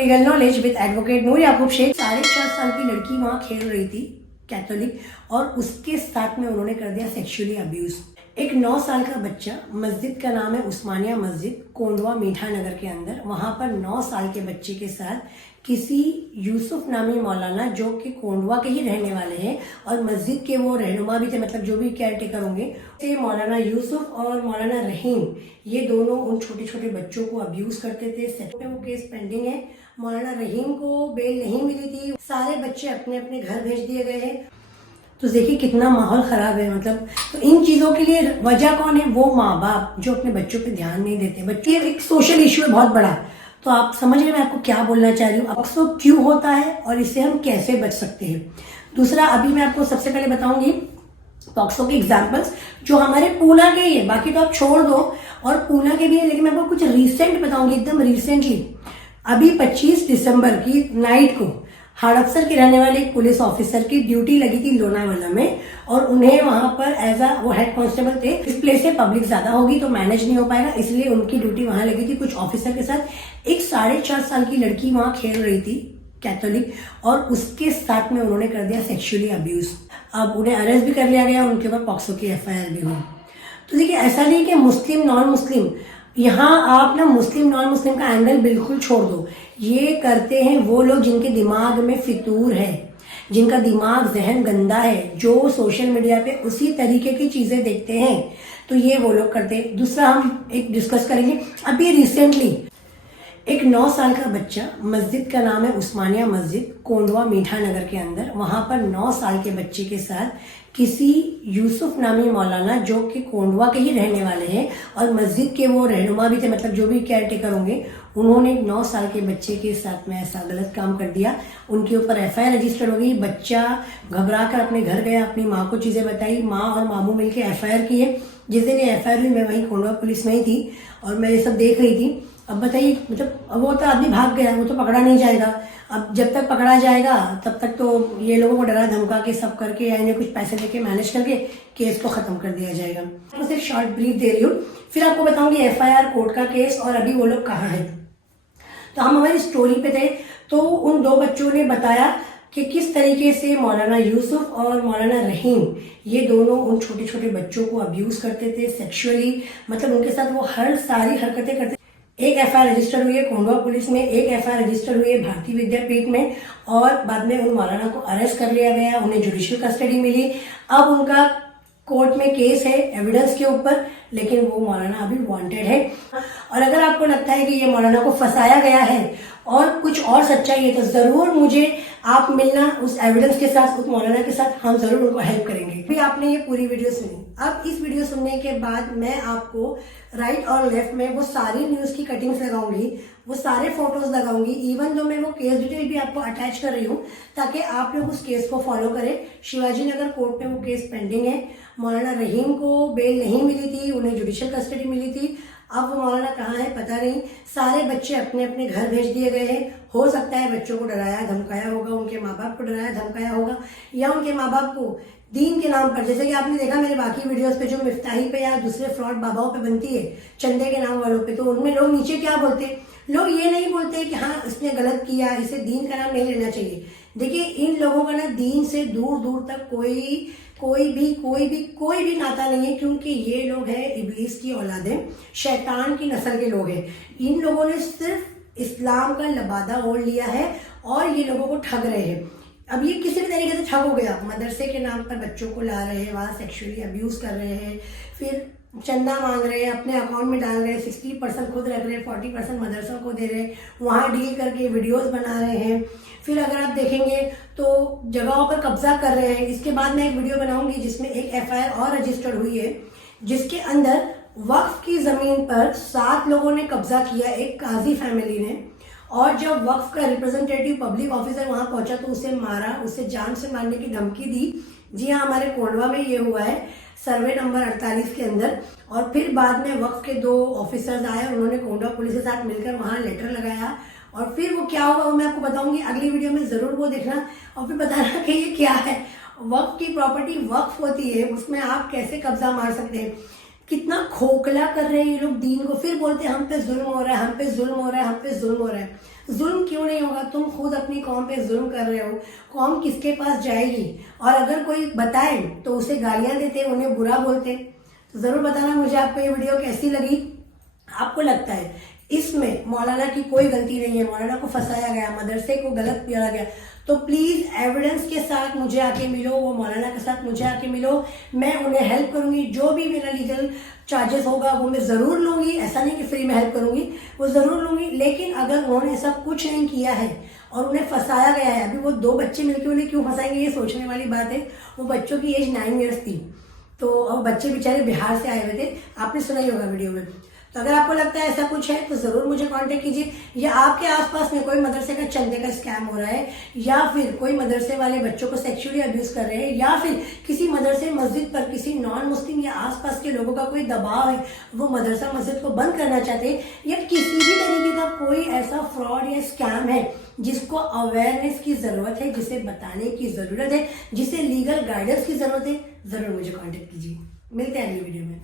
Legal knowledge with advocate नूर याकूब शेख। 4.5 साल की लड़की वहाँ खेल रही थी कैथोलिक, और उसके साथ में उन्होंने कर दिया सेक्सुअली अब्यूज। एक 9 साल का बच्चा, मस्जिद का नाम है उस्मानिया मस्जिद, कोंडवा मीठा नगर के अंदर, वहां पर 9 साल के बच्चे के साथ किसी यूसुफ नामी मौलाना, जो कि कोंडवा के ही रहने वाले हैं और मस्जिद के वो रहनुमा भी थे, मतलब जो भी केयर टेकर होंगे, ये मौलाना यूसुफ और मौलाना रहीम, ये दोनों उन छोटे छोटे बच्चों को अब्यूज करते थे। सेट में वो केस पेंडिंग है। मौलाना रहीम को बेल नहीं मिली थी, सारे बच्चे अपने अपने घर भेज दिए गए हैं। तो देखिए कितना माहौल खराब है। मतलब तो इन चीजों के लिए वजह कौन है? वो माँ बाप जो अपने बच्चों पे ध्यान नहीं देते। बच्चे एक सोशल इश्यू है बहुत बड़ा। तो आप समझ रहे मैं आपको क्या बोलना चाह रही हूँ, पॉक्सो क्यों होता है और इससे हम कैसे बच सकते हैं। दूसरा, अभी मैं आपको सबसे पहले बताऊंगी पॉक्सो के एग्जाम्पल्स जो हमारे पूना के ही है, बाकी तो आप छोड़ दो, और पूना के भी है, लेकिन मैं आपको कुछ रिसेंट बताऊंगी, एकदम रिसेंटली। अभी 25 दिसंबर की नाइट को हड़पसर के रहने वाले एक पुलिस ऑफिसर की ड्यूटी लगी थी लोनावाला में, और उन्हें वहां पर एज अ वो हेड कांस्टेबल थे। इस प्लेस से पब्लिक ज्यादा होगी तो मैनेज नहीं हो पाएगा, इसलिए उनकी ड्यूटी वहां लगी थी कुछ ऑफिसर के साथ। एक 4.5 साल की लड़की वहां खेल रही थी कैथोलिक, और उसके साथ में उन्होंने कर दिया सेक्सुअली अब्यूज। अब उन्हें अरेस्ट भी कर लिया गया, उनके ऊपर पॉक्सो की FIR भी हुई। तो देखिए ऐसा नहीं कि मुस्लिम नॉन मुस्लिम, यहाँ आप ना मुस्लिम नॉन मुस्लिम का एंगल बिल्कुल छोड़ दो। ये करते हैं वो लोग जिनके दिमाग में फितूर है, जिनका दिमाग जहन गंदा है, जो सोशल मीडिया पे उसी तरीके की चीजें देखते हैं, तो ये वो लोग करते हैं। दूसरा हम एक डिस्कस करेंगे, अभी रिसेंटली एक 9 साल का बच्चा, मस्जिद का नाम है उस्मानिया मस्जिद, कोंडवा मीठा नगर के अंदर, वहां पर 9 साल के बच्चे के साथ किसी यूसुफ नामी मौलाना, जो कि कोंडवा के ही रहने वाले हैं और मस्जिद के वो रहनुमा भी थे, मतलब जो भी केयर टेकर होंगे, उन्होंने 9 साल के बच्चे के साथ में ऐसा गलत काम कर दिया। उनके ऊपर FIR रजिस्टर हो गई। बच्चा घबरा कर अपने घर गया, अपनी माँ को चीजें बताई, माँ और मामू मिलकर FIR किए। जिस दिन ये FIR हुई मैं वहीं कोंडवा पुलिस में ही थी और मैं ये सब देख रही थी। अब बताइए, मतलब वो तो आदमी भाग गया, वो तो पकड़ा नहीं जाएगा। अब जब तक पकड़ा जाएगा तब तक तो ये लोगों को डरा धमका के सब करके या इन्हें कुछ पैसे देके मैनेज करके केस को खत्म कर दिया जाएगा। मैं सिर्फ शॉर्ट ब्रीफ दे रही हूँ, फिर आपको बताऊंगी FIR, कोर्ट का केस और अभी वो लोग कहाँ हैं। तो हम हमारी स्टोरी पे थे, तो उन 2 बच्चों ने बताया कि किस तरीके से मौलाना यूसुफ और मौलाना रहीम, ये दोनों उन छोटे छोटे बच्चों को अब्यूज करते थे सेक्सुअली, मतलब उनके साथ वो सारी हरकतें करते। एक FIR रजिस्टर हुई है कोंडवा पुलिस में, एक FIR रजिस्टर हुई है भारतीय विद्यापीठ में, और बाद में उन मौलाना को अरेस्ट कर लिया गया, उन्हें जुडिशियल कस्टडी मिली। अब उनका कोर्ट में केस है एविडेंस के ऊपर, लेकिन वो मौलाना अभी वांटेड है। और अगर आपको लगता है कि ये मौलाना को फंसाया गया है और कुछ और सच्चाई है, तो जरूर मुझे आप मिलना उस एविडेंस के साथ, उस मौलाना के साथ, हम जरूर उनको हेल्प करेंगे। भी आपने ये पूरी वीडियो सुनी, अब इस वीडियो सुनने के बाद मैं आपको राइट और लेफ्ट में वो सारी न्यूज की कटिंग्स लगाऊंगी, वो सारे फोटोज लगाऊंगी, इवन जो मैं वो केस डिटेल भी आपको अटैच कर रही हूँ, ताकि आप लोग उस केस को फॉलो करें। शिवाजी नगर कोर्ट में वो केस पेंडिंग है। मौलाना रहीम को बेल नहीं मिली थी, उन्हें जुडिशियल कस्टडी मिली थी। अब वो मौलाना कहाँ है पता नहीं। सारे बच्चे अपने अपने घर भेज दिए गए हैं। हो सकता है बच्चों को डराया धमकाया होगा, उनके माँ बाप को डराया धमकाया होगा, या उनके माँ बाप को दीन के नाम पर, जैसे कि आपने देखा मेरे बाकी वीडियोस पे, जो मिफ्ताही पे या दूसरे फ्रॉड बाबाओं पे बनती है चंदे के नाम वालों पे, तो उनमें लोग नीचे क्या बोलते हैं, लोग ये नहीं बोलते कि हाँ इसने गलत किया, इसे दीन का नाम नहीं लेना चाहिए। देखिए इन लोगों का ना दीन से दूर दूर तक कोई भी नाता नहीं है, क्योंकि ये लोग हैं इब्लीस की औलादें, शैतान की नस्ल के लोग हैं। इन लोगों ने सिर्फ इस्लाम का लबादा ओढ़ लिया है और ये लोगों को ठग रहे हैं। अब ये किसी भी तरीके से ठग हो गया, मदरसे के नाम पर बच्चों को ला रहे हैं, वहाँ सेक्सुअली अब्यूज कर रहे हैं, फिर चंदा मांग रहे हैं, अपने अकाउंट में डाल रहे हैं, 60% खुद रख रहे हैं, 40% मदरसों को दे रहे हैं, वहाँ डील करके वीडियोस बना रहे हैं। फिर अगर आप देखेंगे तो जगहों पर कब्जा कर रहे हैं। इसके बाद मैं एक वीडियो बनाऊंगी जिसमें एक FIR और रजिस्टर हुई है, जिसके अंदर वक्फ की जमीन पर 7 लोगों ने कब्जा किया, एक काजी फैमिली ने, और जब वक्फ का रिप्रेजेंटेटिव पब्लिक ऑफिसर वहां पहुंचा तो उसे मारा, उसे जान से मारने की धमकी दी। जी हाँ, हमारे कोंडवा में ये हुआ है, सर्वे नंबर 48 के अंदर। और फिर बाद में वक्फ के 2 ऑफिसर्स आए और उन्होंने कोंडवा पुलिस के साथ मिलकर वहां लेटर लगाया, और फिर वो क्या हुआ वो मैं आपको बताऊंगी अगली वीडियो में, जरूर वो देखना और फिर बताना कि ये क्या है। वक्फ की प्रॉपर्टी वक्फ होती है, उसमें आप कैसे कब्जा मार सकते हैं। कितना खोखला कर रहे हैं ये लोग दीन को, फिर बोलते हैं हम पे जुल्म हो रहा है, हम पे जुल्म हो रहा है, हम पे जुल्म हो रहा है। जुल्म क्यों नहीं होगा? तुम खुद अपनी कौम पे जुल्म कर रहे हो, कौम किसके पास जाएगी? और अगर कोई बताए तो उसे गालियां देते, उन्हें बुरा बोलते। तो जरूर बताना मुझे आपको ये वीडियो कैसी लगी। आपको लगता है इसमें मौलाना की कोई गलती नहीं है, मौलाना को फंसाया गया, मदरसे को गलत किया गया, तो प्लीज एविडेंस के साथ मुझे आके मिलो, वो मौलाना के साथ मुझे आके मिलो, मैं उन्हें हेल्प करूंगी। जो भी मेरा लीगल चार्जेस होगा वो मैं जरूर लूंगी, ऐसा नहीं कि फ्री में हेल्प करूंगी, वो जरूर लूंगी। लेकिन अगर उन्होंने ऐसा कुछ नहीं किया है और उन्हें फंसाया गया है, अभी वो 2 बच्चे मिलकर उन्हें क्यों फंसाएंगे, ये सोचने वाली बात है। वो बच्चों की एज 9 ईयर्स थी, तो बच्चे बेचारे बिहार से आए हुए थे, आपने सुना ही होगा वीडियो में। तो अगर आपको लगता है ऐसा कुछ है तो जरूर मुझे कांटेक्ट कीजिए, या आपके आसपास में कोई मदरसे का चंदे का स्कैम हो रहा है, या फिर कोई मदरसे वाले बच्चों को सेक्सुअली अब्यूज कर रहे हैं, या फिर किसी मदरसे मस्जिद पर किसी नॉन मुस्लिम या आसपास के लोगों का कोई दबाव है, वो मदरसा मस्जिद को बंद करना चाहते हैं, या किसी भी तरीके का कोई ऐसा फ्रॉड या स्कैम है जिसको अवेयरनेस की जरूरत है, जिसे बताने की जरूरत है, जिसे लीगल गाइडेंस की जरूरत है, जरूर मुझे कॉन्टेक्ट कीजिए। मिलते हैं अगली वीडियो में।